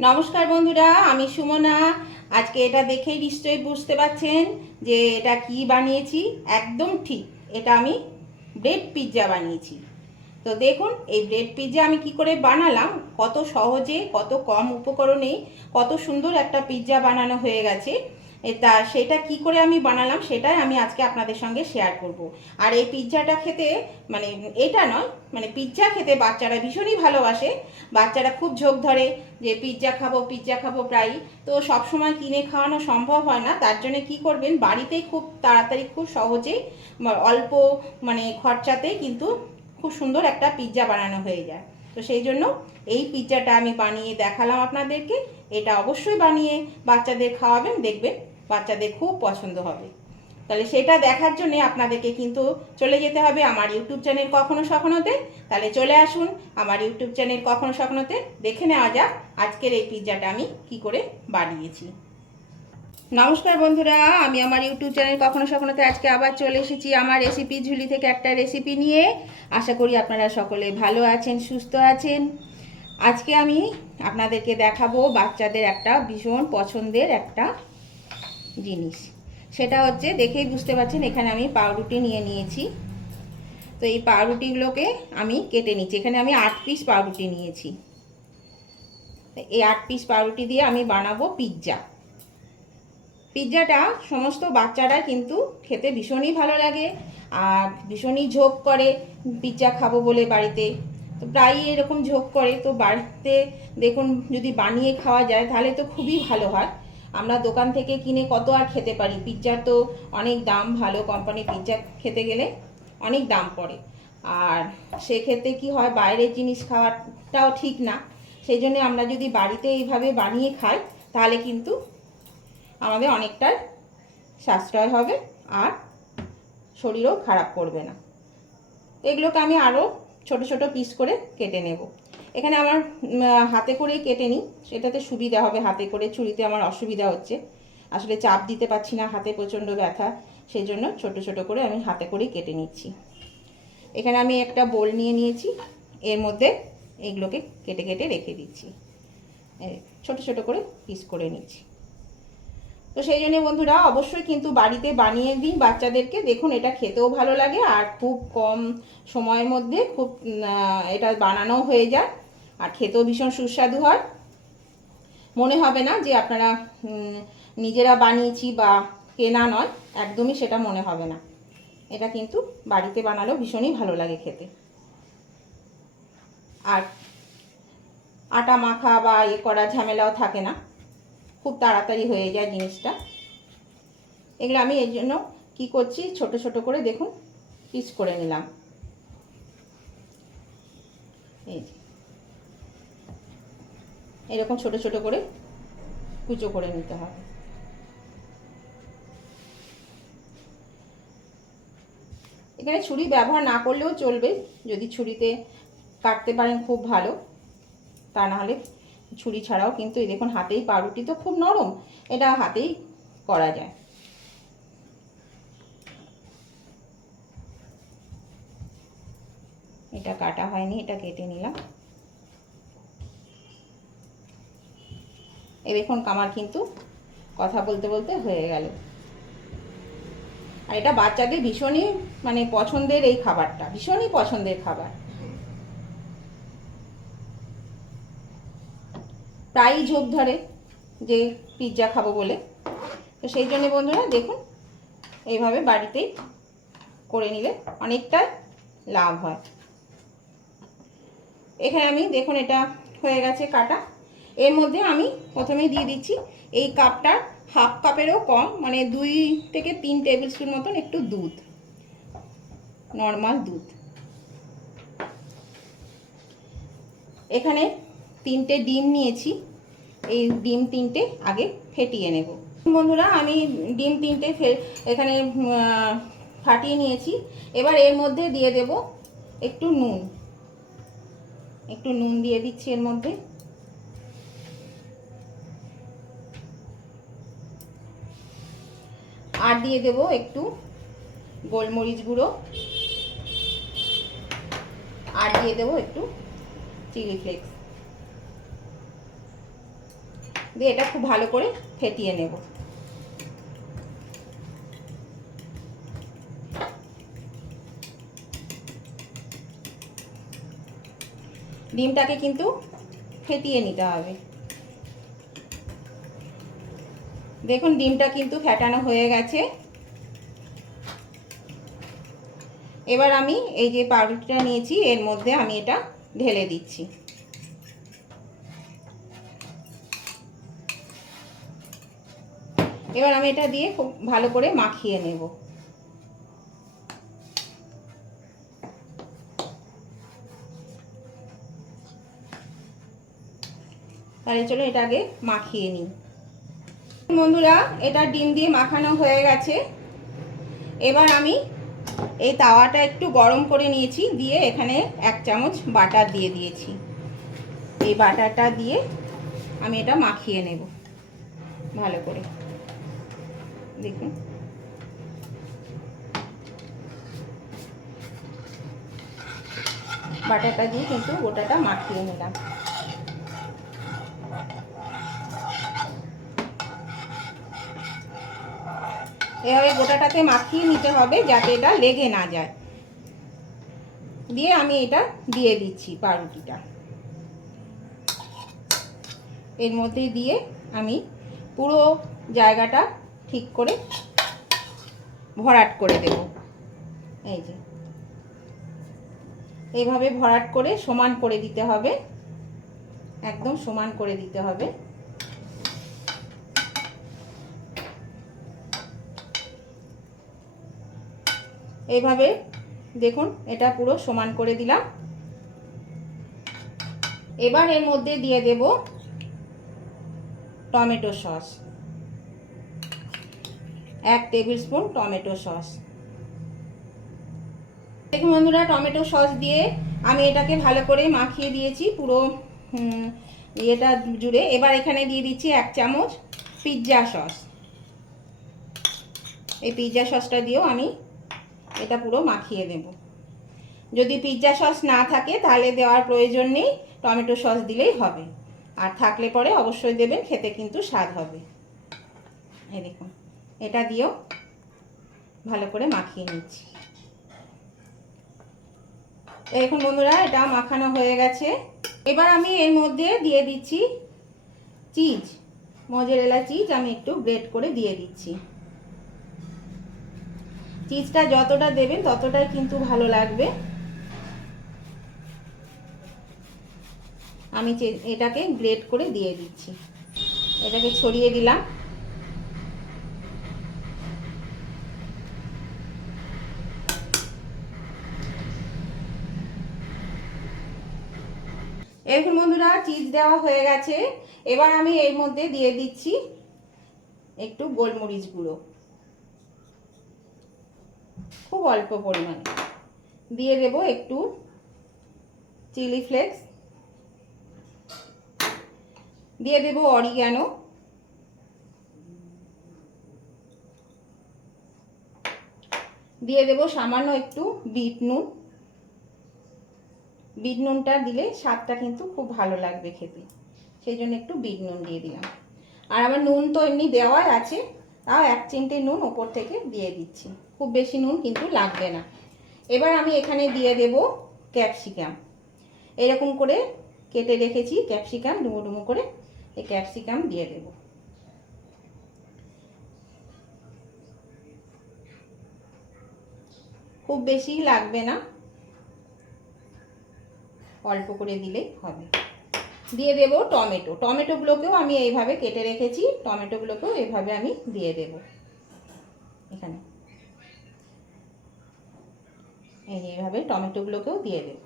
নমস্কার বন্ধুরা, আমি সুমনা। আজকে এটা দেখেই নিশ্চয়ই বুঝতে পারছেন যে এটা কি বানিয়েছি? একদম ঠিক, এটা আমি ব্রেড পিৎজা বানিয়েছি। তো দেখুন, এই ব্রেড পিৎজা আমি কি করে বানালাম? কত সহজে, কত কম উপকরণে, কত সুন্দর একটা পিৎজা বানানো হয়ে গেছে। তা, সেটা কি করে আমি বানালাম সেটাই আমি আজকে আপনাদের সঙ্গে শেয়ার করব। আর এই পিৎজাটা খেতে মানে এটা নয় মানে পিৎজা খেতে বাচ্চারা ভীষণই ভালোবাসে। বাচ্চারা খুব ঝোঁক ধরে যে পিৎজা খাব পিৎজা খাব প্রায় তো সব সময় কিনে খাওয়ানো সম্ভব হয় না, তার জন্য কি করবেন, বাড়িতেই খুব তাড়াতাড়ি, খুব সহজেই অল্প মানে খরচাতেই কিন্তু খুব সুন্দর একটা পিৎজা বানানো হয়ে যায়। তো সেই জন্য এই পিৎজাটা আমি বানিয়ে দেখালাম আপনাদেরকে। এটা অবশ্যই বানিয়ে বাচ্চাদের খাওয়াবেন, দেখবেন বাচ্চাদের খুব পছন্দ হবে। তাহলে সেটা দেখার জন্য আপনাদেরকে কিন্তু চলে যেতে হবে আমার ইউটিউব চ্যানেল কখনো সখনোতে তাহলে চলে আসুন আমার ইউটিউব চ্যানেল কখনো সখনোতে দেখে নেওয়া যাক আজকের এই পিৎজাটা আমি কি করে বানিয়েছি। নমস্কার বন্ধুরা, আমি আমার ইউটিউব চ্যানেল কখনো সখনোতে আজকে আবার চলে এসেছি আমার রেসিপি ঝুলি থেকে একটা রেসিপি নিয়ে। আশা করি আপনারা সকলে ভালো আছেন, সুস্থ আছেন। আজকে আমি আপনাদেরকে দেখাবো বাচ্চাদের একটা ভীষণ পছন্দের একটা জিনিস। সেটা হচ্ছে, দেখেই বুঝতে পারছেন, এখানে আমি পাউরুটি নিয়ে নিয়েছি। তো এই পাউরুটিগুলোকে আমি কেটে নিচ্ছি। এখানে আমি আট পিস পাউরুটি নিয়েছি। এই আট পিস পাউরুটি দিয়ে আমি বানাবো পিৎজা। পিৎজাটা সমস্ত বাচ্চারা কিন্তু খেতে ভীষণই ভালো লাগে আর ভীষণই ঝোঁক করে পিৎজা খাব বলে বাড়িতে। তো প্রায়ই এরকম ঝোঁক করে। তো বাড়িতে দেখুন, যদি বানিয়ে খাওয়া যায়, তাহলে তো খুবই ভালো হয়। আমরা দোকান থেকে কিনে কত আর খেতে পারি? পিৎজার তো অনেক দাম ভালো কোম্পানি পিৎজা খেতে গেলে অনেক দাম পড়ে। আর সেক্ষেত্রে কি হয়, বাইরের জিনিস খাওয়াটাও ঠিক না। সেই জন্য আমরা যদি বাড়িতে এইভাবে বানিয়ে খাই, তাহলে কিন্তু আমাদের অনেকটাই সাশ্রয় হবে আর শরীরও খারাপ করবে না। এগুলোকে আমি আরও ছোট ছোট পিস করে কেটে নেব। এখানে আমার হাতে করেই কেটে নিই। সেটাতে সুবিধা হবে হাতে করে ছুরিতে আমার অসুবিধা হচ্ছে। আসলে চাপ দিতে পারছি না, হাতে প্রচণ্ড ব্যথা। সেই জন্য ছোট ছোট করে আমি হাতে করেই কেটে নিচ্ছি। এখানে আমি একটা বোল নিয়ে নিয়েছি। এর মধ্যে এগুলোকে কেটে কেটে রেখে দিচ্ছি। ছোট ছোট করে পিস করে নিচ্ছি। তো সেই জন্য বন্ধুরা অবশ্যই কিন্তু বাড়িতে বানিয়ে দিন, বাচ্চাদেরকে। দেখুন, এটা খেতেও ভালো লাগে আর খুব কম সময়ের মধ্যে খুব এটা বানানো হয়ে যায় আর খেতেও ভীষণ সুস্বাদু হয়। মনে হবে না যে আপনারা নিজেরা বানিয়েছি বা কেনা নয়, একদমই সেটা মনে হবে না। এটা কিন্তু বাড়িতে বানালেও ভীষণই ভালো লাগে খেতে। আর আটা মাখা বা এ করা ঝামেলাও থাকে না। খুব তাড়াতাড়ি হয়ে যায় জিনিসটা। এগুলো আমি এই জন্য কী করছি, ছোট ছোট করে দেখুন পিস করে নিলাম। এই। এরকম ছোট ছোট করে কুচো করে নিতে হবে। এখানে ছুরি ব্যবহার না করলেও চলবে, যদি ছুরিতে কাটতে পারেন খুব ভালো, তা না হলে ছুরি ছাড়াও কিন্তু এই দেখুন হাতেই পাউরুটি তো খুব নরম, এটা হাতেই করা যায়। এটা কাটা হয়নি, এটা কেটে নিলাম। এ দেখুন কামার কিন্তু কথা বলতে বলতে হয়ে গেল। আর এটা বাচ্চাদের ভীষণই মানে পছন্দের এই খাবারটা, ভীষণই পছন্দের খাবার। প্রায়ই ঝোঁক ধরে যে পিৎজা খাব বলে। তো সেই জন্য বন্ধুরা দেখুন, এইভাবে বাড়িতেই করে নিলে অনেকটাই লাভ হয়। এখানে আমি দেখুন এটা হয়ে গেছে কাটা। এর মধ্যে আমি প্রথমে দিয়ে দিচ্ছি এই কাপটা হাফ কাপেরও কম মানে দুই থেকে তিন টেবিল স্পুন মতন একটু দুধ নর্মাল দুধ। এখানে তিনটে ডিম নিয়েছি। এই ডিম তিনটে আগে ফেটিয়ে নেব। বন্ধুরা, আমি ডিম তিনটে এখানে ফাটিয়ে নিয়েছি। এবার এর মধ্যে দিয়ে দেব একটু নুন। একটু নুন দিয়ে দিচ্ছি এর মধ্যে। আর দিয়ে দেব একটু গোলমরিচ গুঁড়ো। আর দিয়ে দেবো একটু চিলি ফ্লেক্স। দিয়ে এটা খুব ভালো করে ফেটিয়ে নেব। ডিমটাকে কিন্তু ফেটিয়ে নিতে হবে। দেখুন, ডিমটা কিন্তু ফেটানো হয়ে গেছে। এবার আমি এই যে পাউরুটিটা নিয়েছি, এর মধ্যে আমি এটা ঢেলে দিচ্ছি। এবার আমি এটা দিয়ে খুব ভালো করে মাখিয়ে নেব। তাহলে চলো এটা আগে মাখিয়ে নিই। বন্ধুরা, এটা ডিম দিয়ে মাখানো হয়ে গেছে। এবার আমি এই তাওয়াটা একটু গরম করে নিয়েছি, দিয়ে এখানে এক চামচ বাটার দিয়ে দিয়েছি। এই বাটারটা দিয়ে আমি এটা মাখিয়ে নেব ভালো করে। দেখুন। বাটারটা দিয়ে কিন্তু গোটাটা মাখিয়ে নিলাম। এভাবে গোটাটাতে মাখিয়ে নিতে হবে যাতে এটা লেগে না যায়। দিয়ে আমি এটা দিয়ে দিচ্ছি পাউরুটিটা। এর মধ্যে দিয়ে আমি পুরো জায়গাটা ঠিক করে ভরাট করে দেব। এই যে। এইভাবে ভরাট করে সমান করে দিতে হবে। একদম সমান করে দিতে হবে। এইভাবে দেখুন, এটা পুরো সমান করে দিলাম। এবার এর মধ্যে দিয়ে দেব টমেটো সস। এক টেবিল স্পুন টমেটো সস। দেখুন বন্ধুরা, টমেটো সস দিয়ে আমি এটাকে ভালো করে মাখিয়ে দিয়েছি পুরো ইয়েটা জুড়ে। এবার এখানে দিয়ে দিচ্ছি এক চামচ পিৎজা সস এই পিৎজা সসটা দিয়েও আমি এটা পুরো মাখিয়ে দেব যদি পিৎজা সস না থাকে, তাহলে দেওয়ার প্রয়োজন নেই, টমেটো সস দিলেই হবে। আর থাকলে পরে অবশ্যই দেবেন, খেতে কিন্তু স্বাদ হবে। এই দেখুন। এটা দিয়েও ভালো করে মাখিয়ে নিচ্ছি। এখন বন্ধুরা, এটা মাখানো হয়ে গেছে। এবার আমি এর মধ্যে দিয়ে দিচ্ছি চিজ, মজেরেলা চিজ আমি একটু গ্রেট করে দিয়ে দিচ্ছি। চিজটা যতটা দেবেন ততটাই কিন্তু ভালো লাগবে। আমি এটাকে গ্রেট করে দিয়ে দিচ্ছি। এটাকে ছড়িয়ে দিলাম এরকম বন্ধুরা চিজ দেওয়া হয়ে গেছে। এবার আমি এর মধ্যে দিয়ে দিচ্ছি একটু গোলমরিচ গুঁড়ো। খুব অল্প পরিমাণে। দিয়ে দেব একটু চিলি ফ্লেক্স। দিয়ে দেব অরিগ্যানো। দিয়ে দেব সামান্য একটু বিট নুন। বিট নুনটা দিলে স্বাদটা কিন্তু খুব ভালো লাগবে খেতে। সেই জন্য একটু বিট নুন দিয়ে দিলাম। আর আমার নুন তো এমনি দেওয়াই আছে, তাও এক চিমটে নুন ওপর থেকে দিয়ে দিচ্ছি। খুব বেশি নুন কিন্তু লাগবে না। এবার আমি এখানে দিয়ে দেব ক্যাপসিকাম। এরকম করে কেটে রেখেছি ক্যাপসিকাম, ডুমো ডুমো করে এই ক্যাপসিকাম দিয়ে দেব। খুব বেশি লাগবে না। অল্প করে দিলেই হবে। দিয়ে দেব টমেটো। টমেটোগুলোকেও আমি এইভাবে কেটে রেখেছি। টমেটোগুলোকেও এইভাবে আমি দিয়ে দেব। এখানে। এই এইভাবে টমেটোগুলোকেও দিয়ে দেব।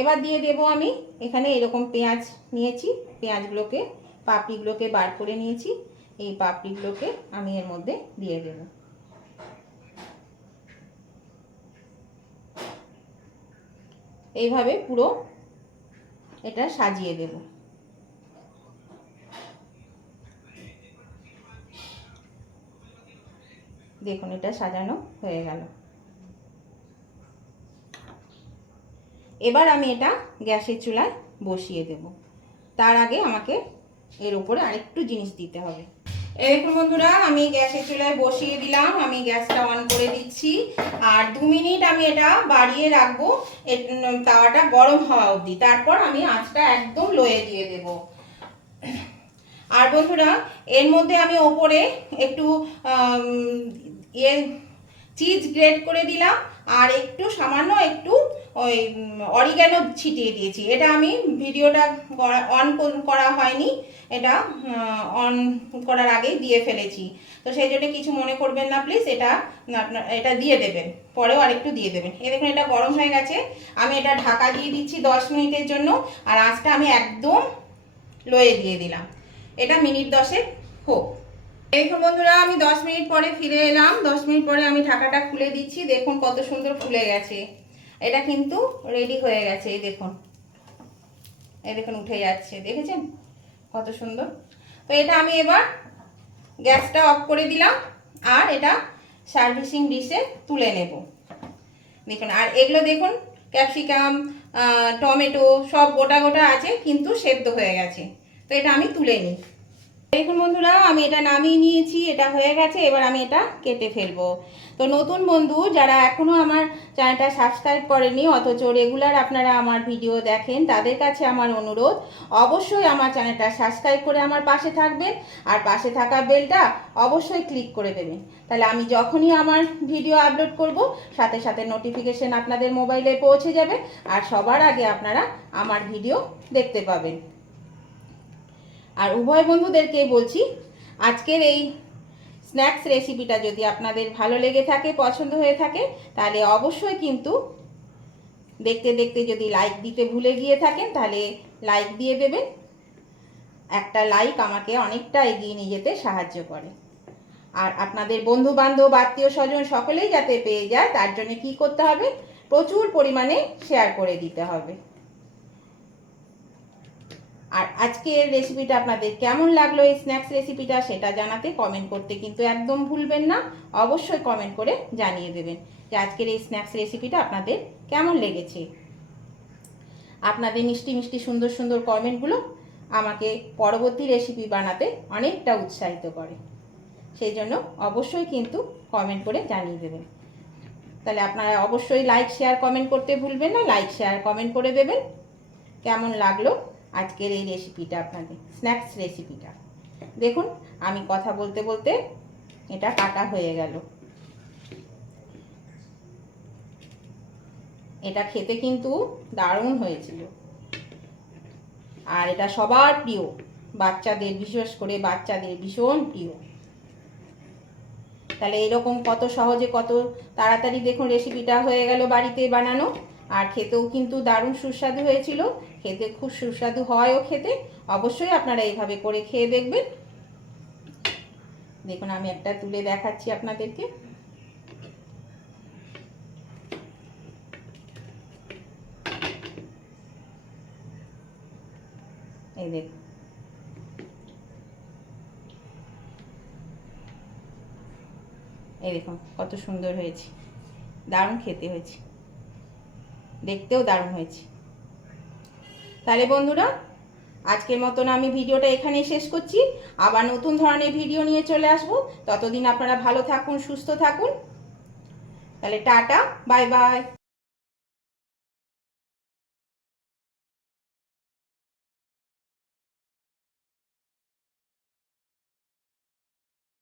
এবার দিয়ে দেব আমি এখানে এরকম পেঁয়াজ নিয়েছি। পেঁয়াজগুলোকে, পাপড়িগুলোকে বার করে নিয়েছি। এই পাপড়িগুলোকে আমি এর মধ্যে দিয়ে দেবো। এইভাবে পুরো এটা সাজিয়ে দেব। দেখুন, এটা সাজানো হয়ে গেল। এবার আমি এটা গ্যাসের চুলায় বসিয়ে দেব। তার আগে আমাকে এর উপরে আরেকটু জিনিস দিতে হবে। দেখুন বন্ধুরা, আমি গ্যাসের চুলায় বসিয়ে দিলাম। আমি গ্যাসটা অন করে দিচ্ছি। আর দু মিনিট আমি এটা বাড়িয়ে রাখব। তাওয়াটা গরম হওয়া অবধি। তারপর আমি আঁচটা একদম লোয়ে দিয়ে দেবো। আর বন্ধুরা, এর মধ্যে আমি ওপরে একটু ইয়ে চিজ গ্রেট করে দিলাম। আর একটু সামান্য একটু ওই অরিগ্যানো ছিটিয়ে দিয়েছি। এটা আমি ভিডিওটা অন করা হয়নি। এটা অন করার আগেই দিয়ে ফেলেছি। তো সেই জন্য কিছু মনে করবেন না প্লিজ এটা, আপনার, এটা দিয়ে দেবেন। পরেও আরেকটু দিয়ে দেবেন। এ দেখুন, এটা গরম হয়ে গেছে। আমি এটা ঢাকা দিয়ে দিচ্ছি দশ মিনিটের জন্য। আর আঁচটা আমি একদম লোয়ে দিয়ে দিলাম। এটা মিনিট দশেক হোক। দেখুন বন্ধুরা, আমি দশ মিনিট পরে ফিরে এলাম। দশ মিনিট পরে আমি ঢাকাটা খুলে দিচ্ছি। দেখুন কত সুন্দর ফুলে গেছে। এটা কিন্তু রেডি হয়ে গেছে, এই দেখুন। এই দেখুন, উঠে যাচ্ছে। দেখেছেন? কত সুন্দর। তো এটা আমি এবার গ্যাসটা অফ করে দিলাম আর এটা সার্ভিসিং ডিশে তুলে নেব। দেখুন, আর এগুলো দেখুন, ক্যাপসিকাম টমেটো, সব গোটা গোটা আছে, কিন্তু সেদ্ধ হয়ে গেছে। তো এটা আমি তুলে নিই। দেখুন বন্ধুরা, আমি এটা নামিয়ে নিয়েছি, এটা হয়ে গেছে, এবার আমি এটা কেটে ফেলব। তো নতুন বন্ধু, যারা এখনও আমার চ্যানেলটা সাবস্ক্রাইব করেনি, অথচ রেগুলার আপনারা আমার ভিডিও দেখেন, তাদের কাছে আমার অনুরোধ, অবশ্যই আমার চ্যানেলটা সাবস্ক্রাইব করে আমার পাশে থাকবেন, আর পাশে থাকা বেলটা অবশ্যই ক্লিক করে দেবেন। তাহলে আমি যখনই আমার ভিডিও আপলোড করব, সাথে সাথে নোটিফিকেশন আপনাদের মোবাইলে পৌঁছে যাবে, আর সবার আগে আপনারা আমার ভিডিও দেখতে পাবেন। আর উভয় বন্ধুদেরকে বলছি, আজকের এই স্ন্যাক্স রেসিপিটা যদি আপনাদের ভালো লেগে থাকে, পছন্দ হয়ে থাকে, তাহলে অবশ্যই কিন্তু দেখতে দেখতে যদি লাইক দিতে ভুলে গিয়ে থাকেন, তাহলে লাইক দিয়ে দেবেন। একটা লাইক আমাকে অনেকটা এগিয়ে নিয়ে যেতে সাহায্য করে। আর আপনাদের বন্ধু বান্ধব আত্মীয় স্বজন সকলেই যাতে পেয়ে যায়, তার জন্য কি করতে হবে? প্রচুর পরিমাণে শেয়ার করে দিতে হবে। আর আজকের রেসিপিটা আপনাদের কেমন লাগল, এই স্ন্যাক্স রেসিপিটা সেটা জানাতে কমেন্ট করতে কিন্তু একদম ভুলবেন না। অবশ্যই কমেন্ট করে জানিয়ে দেবেন যে আজকের এই স্ন্যাক্স রেসিপিটা আপনাদের কেমন লেগেছে। আপনাদের মিষ্টি মিষ্টি সুন্দর সুন্দর কমেন্টগুলো আমাকে পরবর্তী রেসিপি বানাতে অনেকটা উৎসাহিত করে। সেই জন্য অবশ্যই কিন্তু কমেন্ট করে জানিয়ে দেবেন। তাহলে আপনারা অবশ্যই লাইক শেয়ার কমেন্ট করতে ভুলবেন না। লাইক শেয়ার কমেন্ট করে দেবেন। কেমন লাগল? আজকের এই রেসিপিটা আপনাদের স্ন্যাক্স রেসিপিটা দেখুন, আমি কথা বলতে বলতে এটা কাটা হয়ে গেল। এটা খেতে কিন্তু দারুণ হয়েছিল। আর এটা সবার প্রিয়, বাচ্চাদের, বিশেষ করে বাচ্চাদের ভীষণ প্রিয়। তাহলে এরকম কত সহজে, কত তাড়াতাড়ি দেখুন রেসিপিটা হয়ে গেল বাড়িতে বানানো। আর খেতেও কিন্তু দারুণ সুস্বাদু হয়েছিল। খেতে খুব সুস্বাদু হয়ও খেতে। অবশ্যই আপনারা এইভাবে করে খেয়ে দেখবেন। দেখুন, আমি একটা তুলে দেখাচ্ছি আপনাদেরকে। এই এই দেখুন, কত সুন্দর হয়েছে। দারুণ খেতে হয়েছে। দেখতেও দারুণ হয়েছে। তাহলে বন্ধুরা, আজকের মতন আমি ভিডিওটা এখানেই শেষ করছি। আবার নতুন ধরনের ভিডিও নিয়ে চলে আসব। ততদিন আপনারা ভালো থাকুন, সুস্থ থাকুন। তাহলে টাটা, বাই বাই।